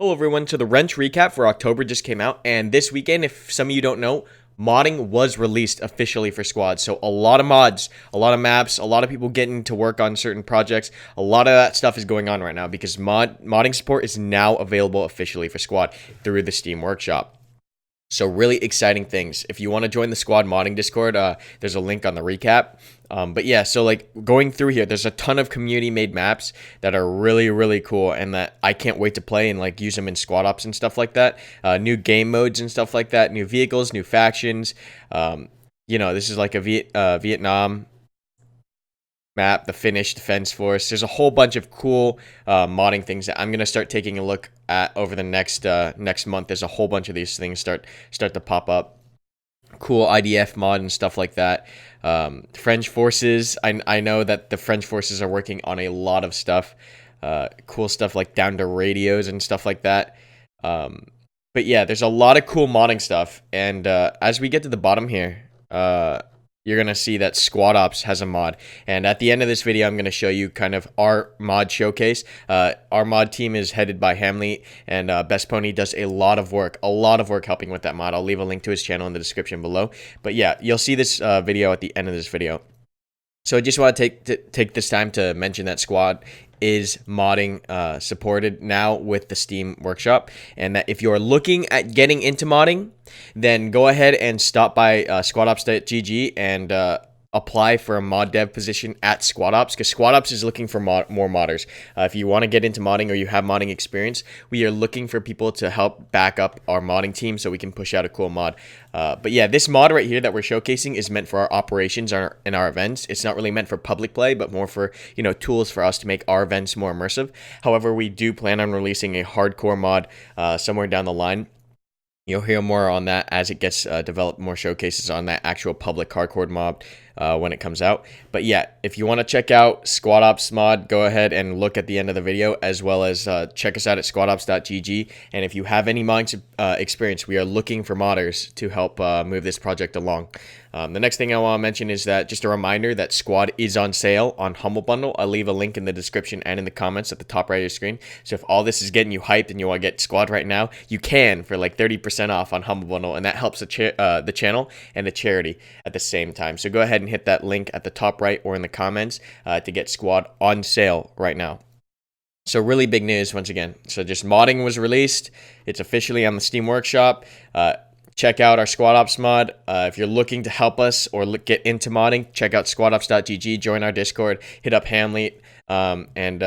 Hello everyone, so the Wrench recap for October just came out, and this weekend, if some of you don't know, modding was released officially for squads. So a lot of mods, a lot of maps, a lot of people getting to work on certain projects. A lot of that stuff is going on right now because modding support is now available officially for squad through the Steam Workshop. So really exciting things. If you want to join the squad modding Discord, there's a link on the recap. But yeah, so like going through here, there's a ton of community made maps that are really cool and that I can't wait to play and like use them in squad ops and stuff like that. New game modes and stuff like that. New vehicles, new factions. This is like a Vietnam map, the Finnish Defense Force. There's a whole bunch of cool modding things that I'm gonna start taking a look at over the next month. There's a whole bunch of these things start to pop up. Cool IDF mod and stuff like that. French forces. I know that the French forces are working on a lot of stuff. Cool stuff like down to radios and stuff like that. But yeah, there's a lot of cool modding stuff. And as we get to the bottom here, you're going to see that Squad Ops has a mod. And at the end of this video, I'm going to show you kind of our mod showcase. Our mod team is headed by Hamlet, and Best Pony does a lot of work helping with that mod. I'll leave a link to his channel in the description below. But yeah, you'll see this video at the end of this video. So I just want to take this time to mention that Squad is modding supported now with the Steam Workshop, and that if you're looking at getting into modding, then go ahead and stop by squadops.gg and apply for a mod dev position at Squad Ops, because Squad Ops is looking for more modders. If you want to get into modding or you have modding experience, we are looking for people to help back up our modding team so we can push out a cool mod. But yeah, this mod right here that we're showcasing is meant for our operations and our events. It's not really meant for public play, but more for, tools for us to make our events more immersive. However, we do plan on releasing a hardcore mod somewhere down the line. You'll hear more on that as it gets developed, more showcases on that actual public hardcore mod when it comes out. But yeah, if you want to check out Squad Ops mod, go ahead and look at the end of the video, as well as check us out at squadops.gg. And if you have any modding experience, we are looking for modders to help move this project along. The next thing I want to mention is that just a reminder that Squad is on sale on Humble Bundle. I'll leave a link in the description and in the comments at the top right of your screen. So if all this is getting you hyped and you want to get Squad right now, you can for like 30% off on Humble Bundle, and that helps the channel and the charity at the same time. So go ahead and hit that link at the top right or in the comments to get Squad on sale right now. So really big news once again. So just modding was released. It's officially on the Steam Workshop. Check out our Squad Ops mod. If you're looking to help us or get into modding, check out squadops.gg, join our Discord, hit up Hamlet, and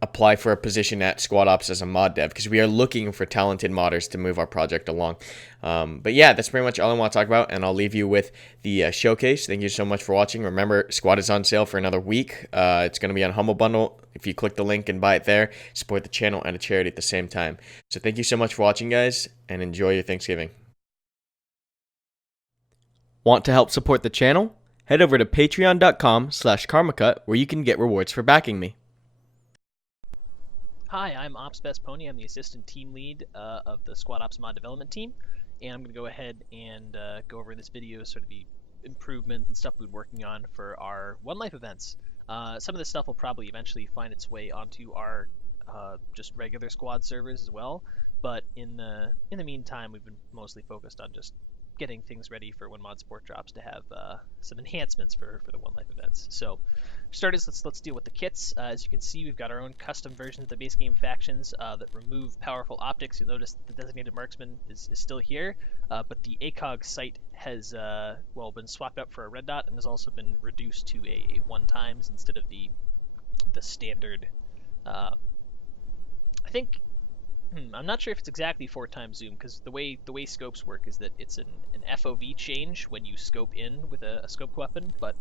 apply for a position at Squad Ops as a mod dev, because we are looking for talented modders to move our project along. But yeah, that's pretty much all I want to talk about, and I'll leave you with the showcase. Thank you so much for watching. Remember, Squad is on sale for another week. It's going to be on Humble Bundle. If you click the link and buy it there, support the channel and a charity at the same time. So thank you so much for watching, guys, and enjoy your Thanksgiving. Want to help support the channel? Head over to patreon.com/Karmakut, where you can get rewards for backing me. Hi, I'm Ops Best Pony. I'm the assistant team lead of the Squad Ops mod development team, and I'm going to go ahead and go over in this video sort of the improvements and stuff we've been working on for our One Life events. Some of this stuff will probably eventually find its way onto our just regular squad servers as well, but in the meantime, we've been mostly focused on just getting things ready for when mod support drops to have some enhancements for the One Life events. So for starters, let's deal with the kits. As you can see, we've got our own custom versions of the base game factions that remove powerful optics. You'll notice that the designated marksman is still here, but the ACOG sight has been swapped out for a red dot and has also been reduced to a 1x instead of the standard. I think I'm not sure if it's exactly 4x zoom, because the way scopes work is that it's an FOV change when you scope in with a scope weapon. But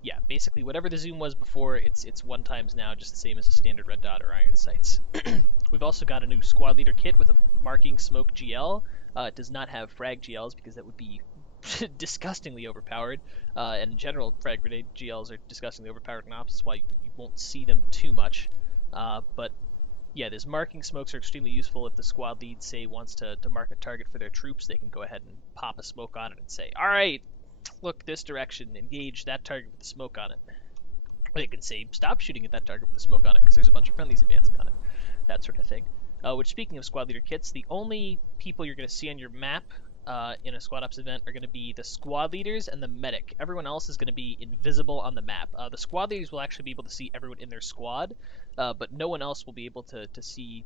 yeah, basically whatever the zoom was before, it's 1x now, just the same as a standard red dot or iron sights. We've also got a new squad leader kit with a marking smoke GL. It does not have frag GLs because that would be disgustingly overpowered. And in general, frag grenade GLs are disgustingly overpowered in ops. That's why you won't see them too much. But yeah, these marking smokes are extremely useful if the squad lead, say, wants to mark a target for their troops. They can go ahead and pop a smoke on it and say, all right, look this direction, engage that target with the smoke on it. Or they can say, stop shooting at that target with the smoke on it, because there's a bunch of friendlies advancing on it. That sort of thing. Which, speaking of squad leader kits, the only people you're going to see on your map in a squad ops event are going to be the squad leaders and the medic. Everyone else is going to be invisible on the map. The squad leaders will actually be able to see everyone in their squad, but no one else will be able to see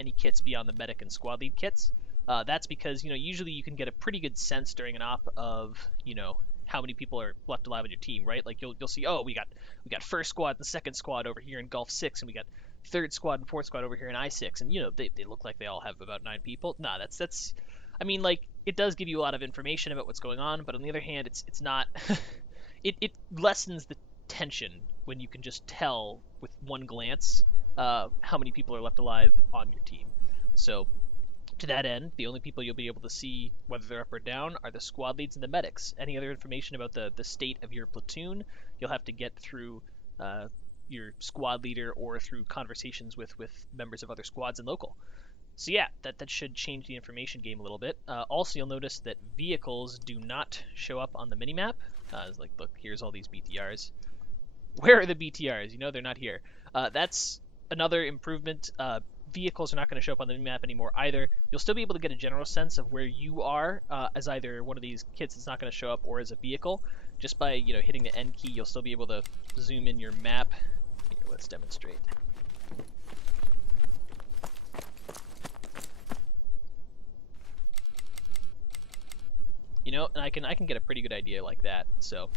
any kits beyond the medic and squad lead kits. That's because, usually you can get a pretty good sense during an op of, how many people are left alive on your team, right? Like you'll see, oh, we got first squad and second squad over here in Gulf 6, and we got third squad and fourth squad over here in I6, and they look like they all have about 9 people. Nah, that's I mean, like, it does give you a lot of information about what's going on, but on the other hand, it's not it lessens the tension when you can just tell with one glance how many people are left alive on your team. So to that end, the only people you'll be able to see, whether they're up or down, are the squad leads and the medics. Any other information about the state of your platoon, you'll have to get through your squad leader or through conversations with members of other squads and local. So yeah, that should change the information game a little bit. Also, you'll notice that vehicles do not show up on the minimap. It's like, look, here's all these BTRs. Where are the BTRs? They're not here. That's another improvement. Vehicles are not going to show up on the map anymore either. You'll still be able to get a general sense of where you are as either one of these kits that's not going to show up or as a vehicle. Just by hitting the N key, you'll still be able to zoom in your map. Here, let's demonstrate. And I can get a pretty good idea like that. So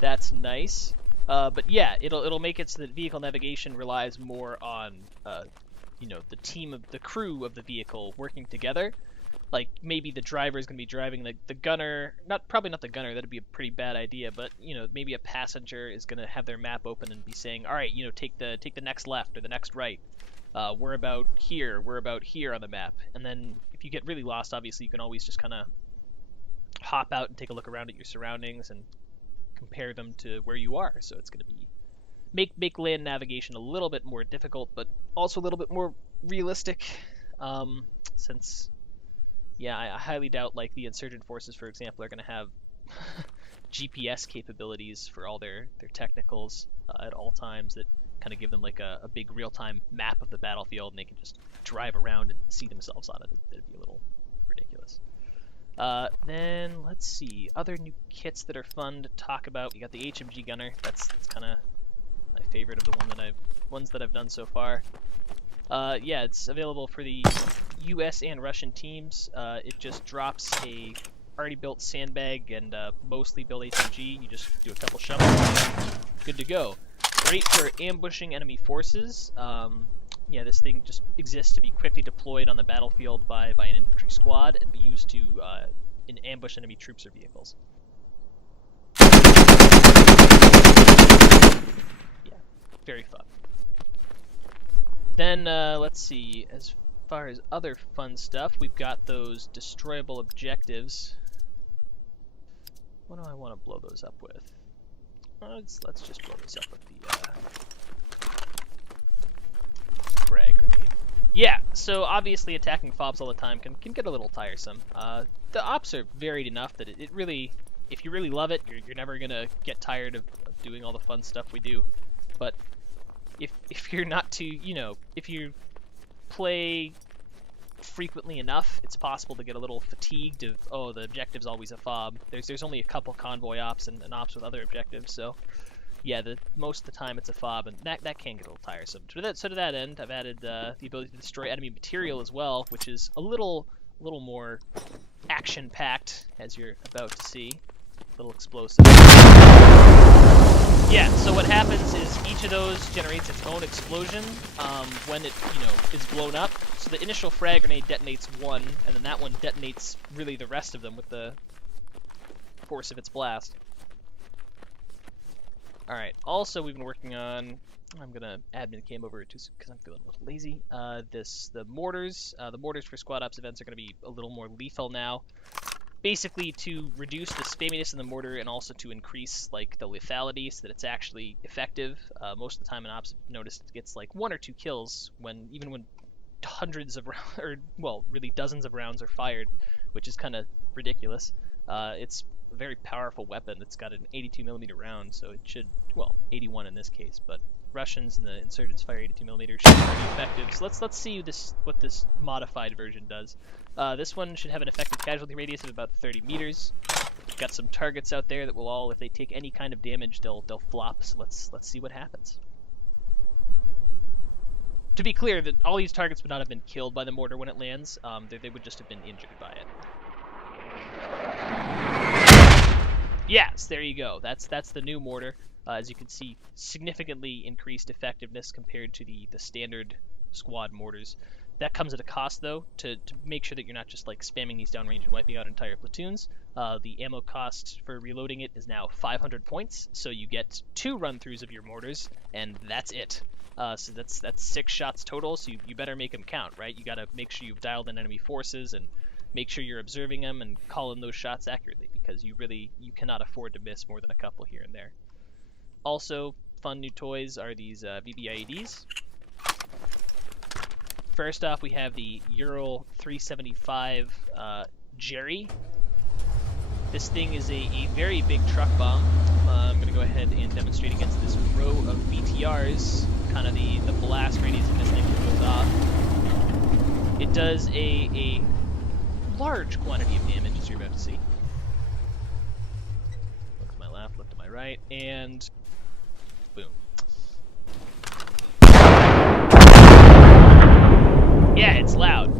that's nice. But yeah, it'll make it so that vehicle navigation relies more on the crew of the vehicle working together. Like maybe the driver is going to be driving the gunner, probably not the gunner, that'd be a pretty bad idea, but maybe a passenger is going to have their map open and be saying, all right, take the next left or the next right. We're about here on the map. And then if you get really lost, obviously you can always just kind of hop out and take a look around at your surroundings and compare them to where you are. So it's going to be make land navigation a little bit more difficult, but also a little bit more realistic. Since I highly doubt like the insurgent forces, for example, are going to have GPS capabilities for all their technicals at all times that kind of give them like a big real-time map of the battlefield, and they can just drive around and see themselves on it. That'd be a little ridiculous. Then let's see, other new kits that are fun to talk about. We got the Hmp Gunner. That's kind of my favorite of the ones that I've done so far. Yeah, it's available for the U.S. and Russian teams. It just drops a already built sandbag and mostly built HMG. You just do a couple shovels, good to go. Great for ambushing enemy forces. Yeah, this thing just exists to be quickly deployed on the battlefield by an infantry squad and be used to ambush enemy troops or vehicles. Yeah, very fun. Then, let's see, as far as other fun stuff, we've got those Destroyable Objectives. What do I want to blow those up with? Let's just blow this up with the frag grenade. Yeah, so obviously attacking fobs all the time can get a little tiresome. The ops are varied enough that it really, if you really love it, you're never gonna get tired of doing all the fun stuff we do. But if you're not too, if you play frequently enough, it's possible to get a little fatigued of, oh, the objective's always a fob. There's only a couple convoy ops and ops with other objectives, so yeah, most of the time it's a fob, and that can get a little tiresome. So to that end, I've added the ability to destroy enemy material as well, which is a little more action-packed, as you're about to see. A little explosive. Yeah, so what happens is each of those generates its own explosion when it, is blown up. So the initial frag grenade detonates one, and then that one detonates really the rest of them with the force of its blast. Alright, also we've been working on, I'm gonna admin cam over to because I'm feeling a little lazy. The mortars. The mortars for squad ops events are gonna be a little more lethal now. Basically to reduce the spamminess in the mortar and also to increase like the lethality so that it's actually effective. Most of the time in ops I've noticed it gets like 1 or 2 kills even when hundreds of rounds, or well, really dozens of rounds are fired, which is kind of ridiculous. It's a very powerful weapon. It's got an 82mm round, so it should, well, 81 in this case, but Russians and the insurgents fire 82mm should be pretty effective. So let's see what this modified version does. This one should have an effective casualty radius of about 30 meters. We've got some targets out there that will all, if they take any kind of damage, they'll flop. So let's see what happens. To be clear, that all these targets would not have been killed by the mortar when it lands. They would just have been injured by it. Yes, there you go. That's the new mortar. As you can see, significantly increased effectiveness compared to the standard squad mortars. That comes at a cost, though, to make sure that you're not just like spamming these downrange and wiping out entire platoons. The ammo cost for reloading it is now 500 points, so you get 2 run-throughs of your mortars, and that's it. So that's 6 shots total, so you better make them count, right? You gotta make sure you've dialed in enemy forces and make sure you're observing them and calling those shots accurately, because you cannot afford to miss more than a couple here and there. Also, fun new toys are these Ieds. First off, we have the Ural 375 Jerry. This thing is a very big truck bomb. I'm going to go ahead and demonstrate against this row of BTRs, kind of the blast radius of this thing goes off. It does a large quantity of damage, as you're about to see. Look to my left, look to my right, and boom. Yeah, it's loud.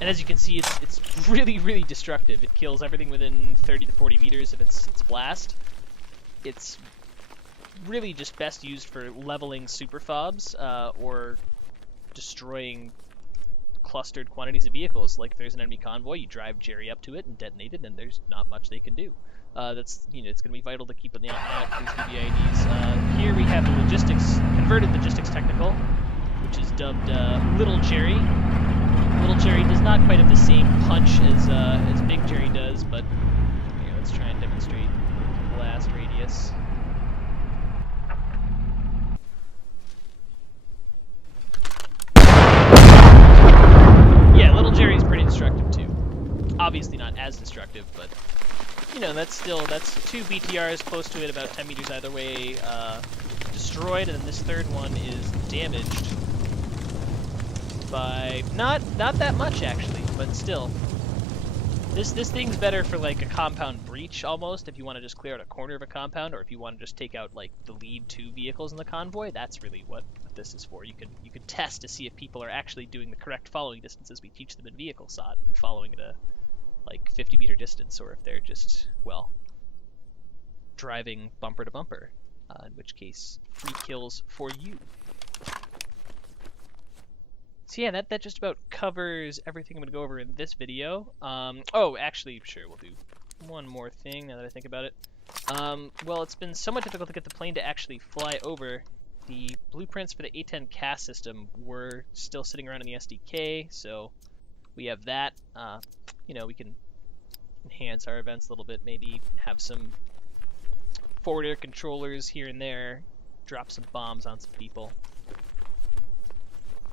And as you can see, it's really, really destructive. It kills everything within 30 to 40 meters of its blast. It's really just best used for leveling super fobs or destroying clustered quantities of vehicles. Like if there's an enemy convoy, you drive Jerry up to it and detonate it, and there's not much they can do. That's, it's going to be vital to keep an eye out for these VBIEDs. Here we have the converted logistics technical, which is dubbed Little Jerry. Little Jerry does not quite have the same punch as Big Jerry does, but here, let's try and demonstrate blast radius. Yeah, Little Jerry's pretty destructive too. Obviously not as destructive, but that's 2 BTRs close to it, about 10 meters either way, destroyed, and then this third one is damaged by not that much actually, but still. This thing's better for like a compound breach almost, if you want to just clear out a corner of a compound, or if you want to just take out like the lead 2 vehicles in the convoy. That's really what this is for. You can test to see if people are actually doing the correct following distances we teach them in vehicle SOT, and following at a like 50-meter distance, or if they're just, well, driving bumper to bumper, in which case free kills for you. So yeah, that just about covers everything I'm going to go over in this video. Oh, actually, sure, we'll do one more thing now that I think about it. Well, it's been somewhat difficult to get the plane to actually fly over. The blueprints for the A-10 CAS system were still sitting around in the SDK, so we have that. We can enhance our events a little bit, maybe have some forward air controllers here and there, drop some bombs on some people.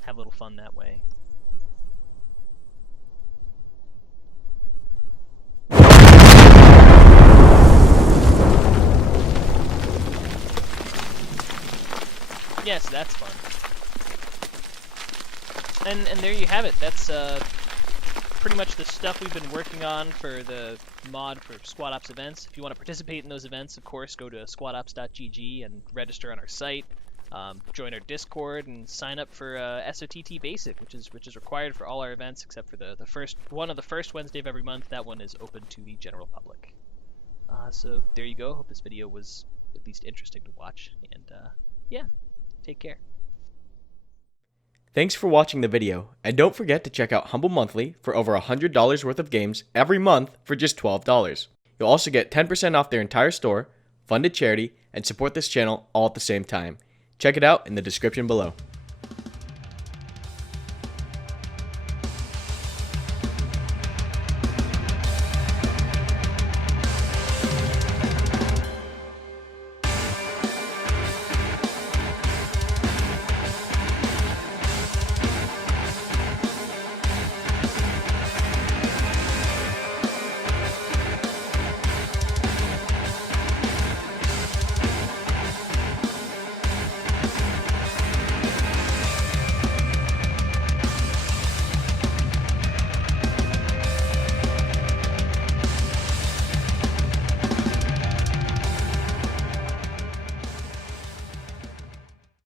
Have a little fun that way. Yeah, so that's fun. And there you have it. That's pretty much the stuff we've been working on for the mod for Squad Ops events. If you want to participate in those events, of course, go to squadops.gg and register on our site. Join our Discord and sign up for SOTT Basic, which is required for all our events except for the first Wednesday of every month. That one is open to the general public. So there you go. Hope this video was at least interesting to watch, and yeah, take care. Thanks for watching the video, and don't forget to check out Humble Monthly for over $100 worth of games every month for just $12. You'll also get 10% off their entire store, fund a charity, and support this channel all at the same time. Check it out in the description below.